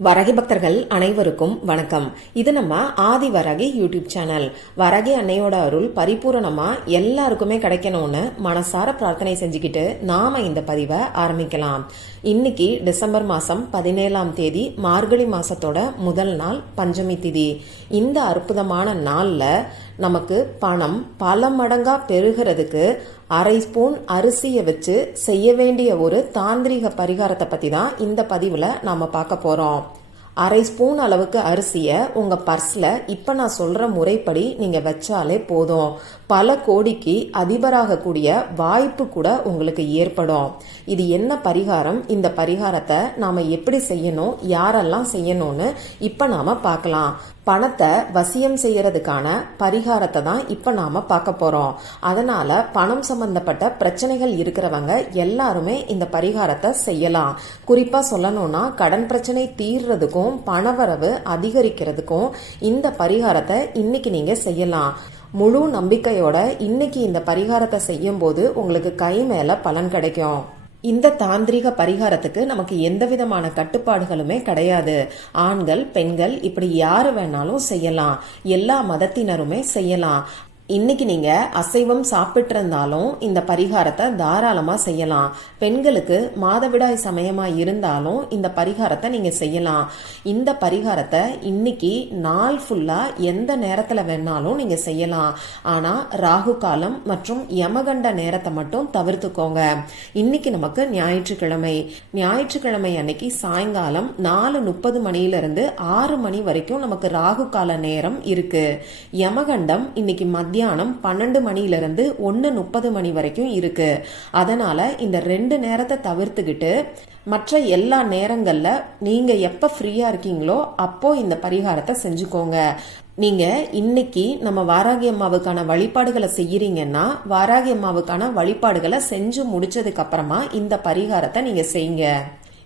வரகி பக்தர்கள் அனைவருக்கும் வணக்கம். இது நம்ம ஆதி வரகி யூடியூப் சேனல். வரகி அன்னையோட அருள் பரிபூரணமா எல்லாருக்குமே கிடைக்கணும்னு மனசார பிரார்த்தனை செஞ்சுக்கிட்டு நாம இந்த பதிவை ஆரம்பிக்கலாம். இன்னைக்கு டிசம்பர் மாசம் 17ஆம் தேதி, மார்கழி மாசத்தோட முதல் நாள், பஞ்சமி திதி. இந்த அற்புதமான நாள்ல நமக்கு பணம் பல மடங்கா பெருகிறதுக்கு அரை ஸ்பூன் அரிசியை வச்சு செய்ய வேண்டிய ஒரு தாந்திரிக பரிகாரத்தை பத்தி தான் இந்த பதிவுல நாம பார்க்க போறோம். அரை ஸ்பூன் அளவுக்கு அரிசியை உங்க பர்ஸ்ல இப்ப நான் சொல்ற முறைப்படி நீங்க வச்சாலே போதும். பல கோடிக்கு அதிபராக கூடிய வாய்ப்பு கூட உங்களுக்கு ஏற்படும். இது என்ன பரிகாரம்? இந்த பரிகாரத்தை நாம எப்படி செய்யணும், யாரெல்லாம் செய்யணும்னு இப்ப நாம பார்க்கலாம். பணத்தை வசியம் செய்யறதுக்கான பரிகாரத்தை தான் இப்ப நாம பார்க்க போறோம். அதனால பணம் சம்பந்தப்பட்ட பிரச்சனைகள் இருக்கிறவங்க எல்லாருமே இந்த பரிகாரத்தை செய்யலாம். குறிப்பா சொல்லணும்னா கடன் பிரச்சனை தீர்றதுக்கும் பணவரவு அதிகரிக்கிறதுக்கும் இந்த பரிகாரத்தை இன்னைக்கு நீங்க செய்யலாம். முழு நம்பிக்கையோட இன்னைக்கு இந்த பரிகாரத்தை செய்யும் போது உங்களுக்கு கை மேல பலன் கிடைக்கும். இந்த தாந்திரிக பரிகாரத்துக்கு நமக்கு எந்த விதமான கட்டுப்பாடுகளுமே கிடையாது. ஆண்கள், பெண்கள் இப்படி யாரு வேணாலும் செய்யலாம். எல்லா மதத்தினருமே செய்யலாம். இன்னைக்கு நீங்க அசைவம் சாப்பிட்டு இருந்தாலும் இந்த பரிகாரத்தை தாராளமா செய்யலாம். பெண்களுக்கு மாதவிடாய் சமயமா இருந்தாலும் இந்த பரிகாரத்தை நீங்க செய்யலாம். இந்த பரிகாரத்தை இன்னைக்கு நாள் ஃபுல்லா எந்த நேரத்துல வேணாலும் நீங்க செய்யலாம். ஆனா ராகு காலம் மற்றும் யமகண்ட நேரத்தை மட்டும் தவிர்த்துக்கோங்க. இன்னைக்கு நமக்கு ஞாயிற்றுக்கிழமை அன்னைக்கு சாயங்காலம் 4:30 மணியிலிருந்து 6 மணி வரைக்கும் நமக்கு ராகு கால நேரம் இருக்கு. யமகண்டம் இன்னைக்கு மத்தியானம் 12 மணியிலிருந்து 1:30 மணி வரைக்கும் இருக்கு. அதனால இந்த 2 நேரத்தை தவிர்த்துக்கிட்டு மற்ற எல்லா நேரங்கள்ல நீங்க எப்ப ஃப்ரீயா இருக்கீங்களோ அப்போ இந்த பரிகாரத்தை செஞ்சுக்கோங்க. நீங்க இன்னைக்கு நம்ம வாராகி அம்மாவுக்கான வழிபாடுகளை செய்யறீங்கன்னா வாராகி அம்மாவுக்கான வழிபாடுகளை செஞ்சு முடிச்சதுக்கு அப்புறமா இந்த பரிகாரத்தை நீங்க செய்யுங்க.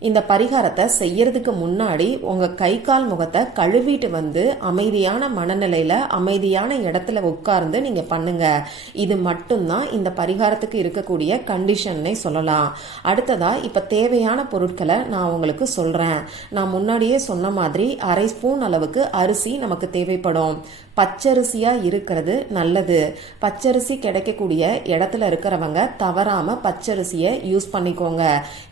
இந்த பரிகாரத்தை செய்யறதுக்கு முன்னாடி உங்க கை கால் முகத்தை கழுவிட்டு வந்து அமைதியான மனநிலையில அமைதியான இடத்துல உட்கார்ந்து நீங்க பண்ணுங்க. இது மட்டும்தான் இந்த பரிகாரத்துக்கு இருக்கக்கூடிய கண்டிஷன்னே சொல்லலாம். அடுத்ததா இப்ப தேவையான பொருட்களை நான் உங்களுக்கு சொல்றேன். நான் முன்னாடியே சொன்ன மாதிரி அரை ஸ்பூன் அளவுக்கு அரிசி நமக்கு தேவைப்படும். பச்சரிசியா இருக்கிறது நல்லது. பச்சரிசி கிடைக்கக்கூடிய இடத்துல இருக்கிறவங்க தவறாம பச்சரிசியை யூஸ் பண்ணிக்கோங்க.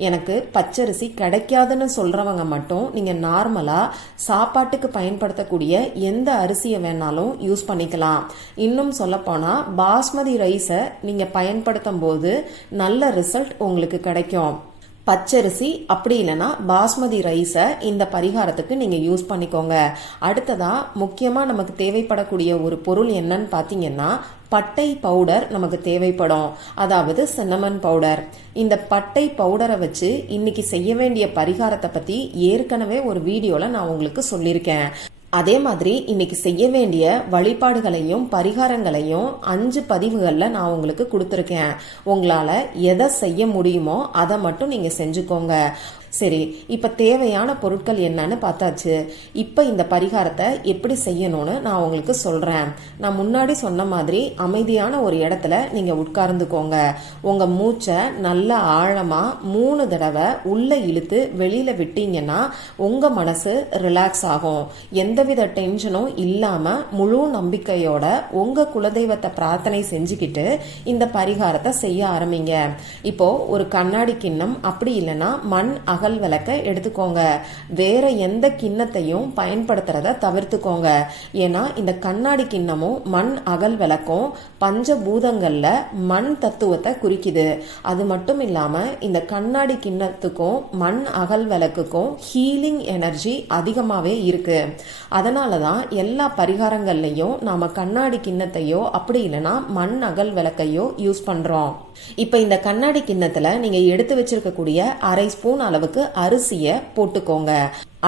எனக்கு பச்சரிசி கிடைக்காதுன்னு சொல்றவங்க மட்டும் நீங்க நார்மலா சாப்பாட்டுக்கு பயன்படுத்தக்கூடிய எந்த அரிசியை வேணாலும் யூஸ் பண்ணிக்கலாம். இன்னும் சொல்ல போனா பாஸ்மதி ரைஸை நீங்க பயன்படுத்தும் போது நல்ல ரிசல்ட் உங்களுக்கு கிடைக்கும். பச்சரிசி அப்படி இல்லைன்னா பாஸ்மதி ரைஸை இந்த பரிகாரத்துக்கு நீங்க யூஸ் பண்ணிக்கோங்க. அடுத்ததா முக்கியமா நமக்கு தேவைப்படக்கூடிய ஒரு பொருள் என்னன்னு பாத்தீங்கன்னா பட்டை பவுடர் நமக்கு தேவைப்படும். அதாவது சின்னமன் பவுடர். இந்த பட்டை பவுடரை வச்சு இன்னைக்கு செய்ய வேண்டிய பரிகாரத்தை பத்தி ஏற்கனவே ஒரு வீடியோல நான் உங்களுக்கு சொல்லியிருக்கேன். அதே மாதிரி இன்னைக்கு செய்ய வேண்டிய வழிபாடுகளையும் பரிகாரங்களையும் 5 பதிவுகள்ல நான் உங்களுக்கு கொடுத்துருக்கேன். உங்களால எதை செய்ய முடியுமோ அதை மட்டும் நீங்க செஞ்சுக்கோங்க. சரி, இப்ப தேவையான பொருட்கள் என்னன்னு பார்த்தாச்சு. இப்ப இந்த பரிகாரத்தை எப்படி செய்யணும்னு நான் உங்களுக்கு சொல்றேன். நான் முன்னாடி சொன்ன மாதிரி அமைதியான ஒரு இடத்துல நீங்க உட்கார்ந்துக்கோங்க. உங்க மூச்சை நல்ல ஆழமா 3 தடவை உள்ள இழுத்து வெளியில விட்டீங்கன்னா உங்க மனசு ரிலாக்ஸ் ஆகும். எந்தவித டென்ஷனும் இல்லாம முழு நம்பிக்கையோட உங்க குலதெய்வத்தை பிரார்த்தனை செஞ்சுக்கிட்டு இந்த பரிகாரத்தை செய்ய ஆரம்பிங்க. இப்போ ஒரு கண்ணாடி கிண்ணம் அப்படி இல்லைன்னா மண் அகல் விளக்க எடுத்துக்கோங்க. வேற எந்த கிண்ணத்தையும் பயன்படுத்துறத தவிர்த்துக்கோங்க. ஏன்னா இந்த கண்ணாடி கிண்ணமும் மண் அகல் விளக்கும் பஞ்சபூதங்கள்ல மண் தத்துவத்தை குறிக்குது. அது மட்டும் இல்லாம இந்த கண்ணாடி கிண்ணத்துக்கும் மண் அகல் விளக்குக்கும் ஹீலிங் எனர்ஜி அதிகமாவே இருக்கு. அதனாலதான் எல்லா பரிகாரங்கள்லயும் நாம கண்ணாடி கிண்ணத்தையோ அப்படி இல்லைன்னா மண் அகல் விளக்கையோ யூஸ் பண்றோம். இப்ப இந்த கண்ணாடி கிண்ணத்துல நீங்க எடுத்து வச்சிருக்கக்கூடிய அரை ஸ்பூன் அளவுக்கு அரிசிய போட்டுக்கோங்க.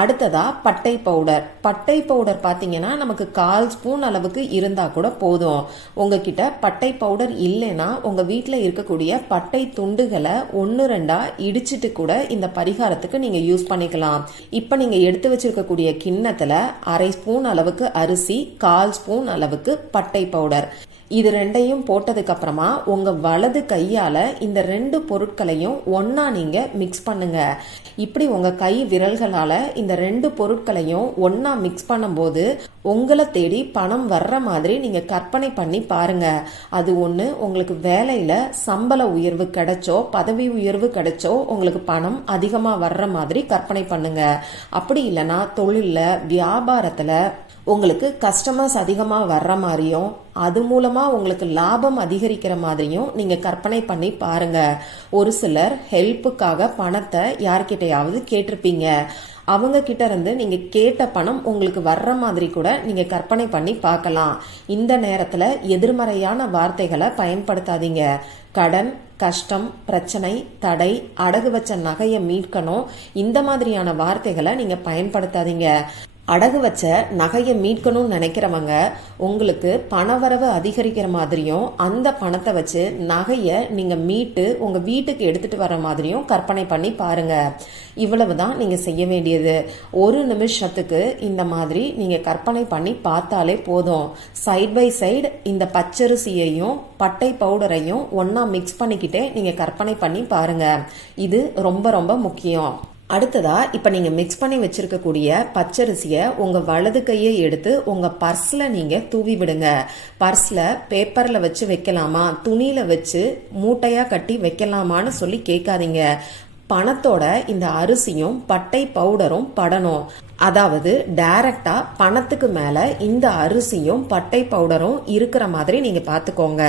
அடுத்ததா பட்டை பவுடர். பட்டை பவுடர் பாத்தீங்கன்னா நமக்கு 1/4 ஸ்பூன் அளவுக்கு இருந்தா கூட போதும். உங்ககிட்ட பட்டை பவுடர் இல்லைன்னா உங்க வீட்டுல இருக்கக்கூடிய பட்டை துண்டுகளை 1-2 இடிச்சிட்டு கூட இந்த பரிகாரத்துக்கு நீங்க யூஸ் பண்ணிக்கலாம். இப்ப நீங்க எடுத்து வச்சிருக்கக்கூடிய கிண்ணத்துல அரை ஸ்பூன் அளவுக்கு அரிசி, 1/4 ஸ்பூன் அளவுக்கு பட்டை பவுடர் இது ரெண்டையும் போட்டதுக்கு அப்புறமா உங்க வலது கையால இந்த 2 பொருட்களையும் ஒன்னா நீங்க மிக்ஸ் பண்ணுங்க. இப்படி உங்க கை விரல்களால இந்த 2 பொருட்களையும் ஒன்னா மிக்ஸ் பண்ணும்போது உங்களை தேடி பணம் வர்ற மாதிரி நீங்க கற்பனை பண்ணி பாருங்க. அது ஒண்ணு உங்களுக்கு வேலையில சம்பள உயர்வு கிடைச்சோ பதவி உயர்வு கிடைச்சோ உங்களுக்கு பணம் அதிகமா வர்ற மாதிரி கற்பனை பண்ணுங்க. அப்படி இல்லைன்னா தொழில்ல வியாபாரத்துல உங்களுக்கு கஸ்டமர்ஸ் அதிகமா வர்ற மாதிரியும் அது மூலமா உங்களுக்கு லாபம் அதிகரிக்கிற மாதிரியும் நீங்க கற்பனை பண்ணி பாருங்க. ஒரு சிலர் ஹெல்ப்புக்காக பணத்தை யார்கிட்டயாவது கேட்டிருப்பீங்க. அவங்க கிட்ட இருந்து நீங்க கேட்ட பணம் உங்களுக்கு வர்ற மாதிரி கூட நீங்க கற்பனை பண்ணி பார்க்கலாம். இந்த நேரத்துல எதிர்மறையான வார்த்தைகளை பயன்படுத்தாதீங்க. கடன், கஷ்டம், பிரச்சனை, தடை, அடகு வச்ச நகையை மீட்கணும், இந்த மாதிரியான வார்த்தைகளை நீங்க பயன்படுத்தாதீங்க. அடகு வச்ச நகையை மீட்கணும்னு நினைக்கிறவங்க உங்களுக்கு பணவரவு அதிகரிக்கிற மாதிரியும் அந்த பணத்தை வச்சு நகையை நீங்க மீட்டு உங்க வீட்டுக்கு எடுத்துட்டு வர மாதிரியும் கற்பனை பண்ணி பாருங்க. இவ்வளவுதான் நீங்க செய்ய வேண்டியது. 1 நிமிஷத்துக்கு இந்த மாதிரி நீங்க கற்பனை பண்ணி பார்த்தாலே போதும். சைட் பை சைடு இந்த பச்சரிசியையும் பட்டை பவுடரையும் ஒன்னா மிக்ஸ் பண்ணிக்கிட்டே நீங்க கற்பனை பண்ணி பாருங்க. இது ரொம்ப ரொம்ப முக்கியம். அடுத்ததா இப்ப நீங்க மிக்ஸ் பண்ணி வச்சிருக்கக்கூடிய பச்சரிசிய உங்க வலது கையை எடுத்து உங்க பர்ஸ்ல நீங்க தூவி விடுங்க. பர்ஸ்ல பேப்பர்ல வச்சு வைக்கலாமா, துணியில வச்சு மூட்டையா கட்டி வைக்கலாமான்னு சொல்லி கேட்காதீங்க. பணத்தோட இந்த அரிசியும் பட்டை பவுடரும் படணும். அதாவது டைரக்டா பணத்துக்கு மேல இந்த அரிசியும் பட்டை பவுடரும் இருக்கிற மாதிரி நீங்க பாத்துக்கோங்க.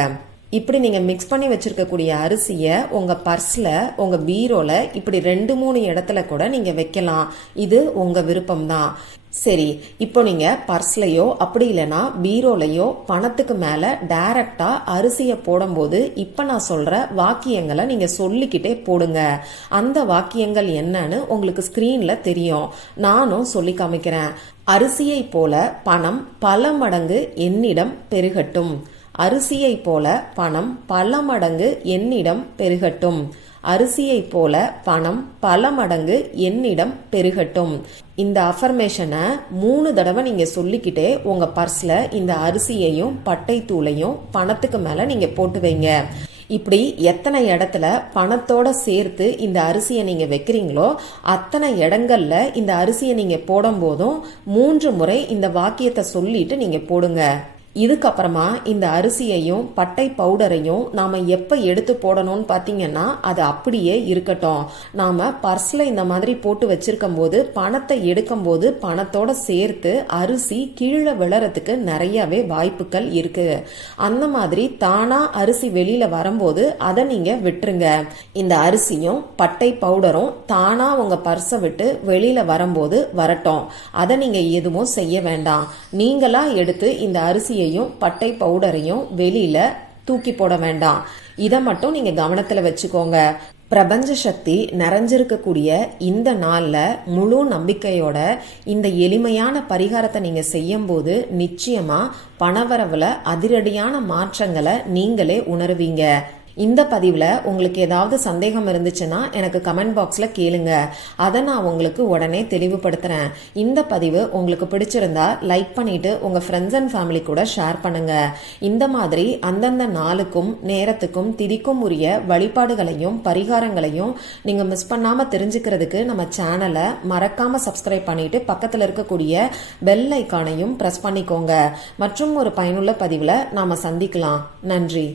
இப்படி நீங்க மிக்ஸ் பண்ணி வச்சிருக்கக்கூடிய அரிசிய உங்க பர்ஸ்ல உங்க பீரோல இப்படி 2-3 இடத்துல கூட நீங்க வைக்கலாம். இது உங்க விருப்பம் தான். சரி, இப்போ நீங்க பர்ஸ்லயோ அப்படி இல்லைன்னா பீரோலையோ பணத்துக்கு மேல டைரக்டா அரிசிய போடும்போது இப்ப நான் சொல்ற வாக்கியங்களை நீங்க சொல்லிக்கிட்டே போடுங்க. அந்த வாக்கியங்கள் என்னன்னு உங்களுக்கு ஸ்கிரீன்ல தெரியும். நானும் சொல்லி காமிக்கிறேன். அரிசியை போல பணம் பல மடங்கு என்னிடம் பெருகட்டும். அரிசியை போல பணம் பல மடங்கு என்னிடம் பெருகட்டும். அரிசியை போல பணம் பல மடங்கு என்னிடம் பெருகட்டும். இந்த அஃபர்மேஷனை 3 தடவை நீங்க சொல்லிக்கிட்டே உங்க பர்ஸ்ல இந்த அரிசியையும் பட்டை தூளையும் பணத்துக்கு மேல நீங்க போட்டு வைங்க. இப்படி எத்தனை இடத்துல பணத்தோட சேர்த்து இந்த அரிசியை நீங்க வைக்கிறீங்களோ அத்தனை இடங்கள்ல இந்த அரிசியை நீங்க போடும் போதும் 3 முறை இந்த வாக்கியத்தை சொல்லிட்டு நீங்க போடுங்க. இதுக்கப்புறமா இந்த அரிசியையும் பட்டை பவுடரையும் நாம எப்ப எடுத்து போடணும்னு பாத்தீங்கன்னா அது அப்படியே இருக்கட்டும். நாம பர்ஸ்ல இந்த மாதிரி போட்டு வச்சிருக்கும் போது பணத்தை எடுக்கும் போது பணத்தோட சேர்த்து அரிசி கீழே விழறதுக்கு நிறையவே வாய்ப்புகள் இருக்கு. அந்த மாதிரி தானா அரிசி வெளியில வரும்போது அதை நீங்க விட்டுருங்க. இந்த அரிசியும் பட்டை பவுடரும் தானா உங்க பர்ஸை விட்டு வெளியில வரும்போது வரட்டும். அதை நீங்க எதுவும் செய்ய வேண்டாம். நீங்களா எடுத்து இந்த அரிசி பட்டை பவுடரையும் வெளியில தூக்கி போட வேண்டாம். இத மட்டும் நீங்க கவனத்துல வச்சுக்கோங்க. பிரபஞ்ச சக்தி நிறைஞ்சிருக்கக்கூடிய இந்த நாள்ல முழு நம்பிக்கையோட இந்த எளிமையான பரிகாரத்தை நீங்க செய்யும் போது நிச்சயமா பணவரவுல அதிரடியான மாற்றங்களை நீங்களே உணர்வீங்க. இந்த பதிவுல உங்களுக்கு ஏதாவது சந்தேகம் இருந்துச்சுன்னா எனக்கு கமெண்ட் பாக்ஸ்ல கேளுங்க. அதை நான் உங்களுக்கு உடனே தெளிவுபடுத்துறேன். இந்த பதிவு உங்களுக்கு பிடிச்சிருந்தா லைக் பண்ணிட்டு உங்க ஃப்ரெண்ட்ஸ் அண்ட் ஃபேமிலி கூட ஷேர் பண்ணுங்க. இந்த மாதிரி அந்தந்த நாளுக்கும் நேரத்துக்கும் திதிக்கும் உரிய வழிபாடுகளையும் பரிகாரங்களையும் நீங்க மிஸ் பண்ணாம தெரிஞ்சுக்கிறதுக்கு நம்ம சேனலை மறக்காம சப்ஸ்கிரைப் பண்ணிட்டு பக்கத்துல இருக்கக்கூடிய பெல் ஐக்கானையும் பிரஸ் பண்ணிக்கோங்க. மற்றும் ஒரு பயனுள்ள பதிவுல நாம சந்திக்கலாம். நன்றி.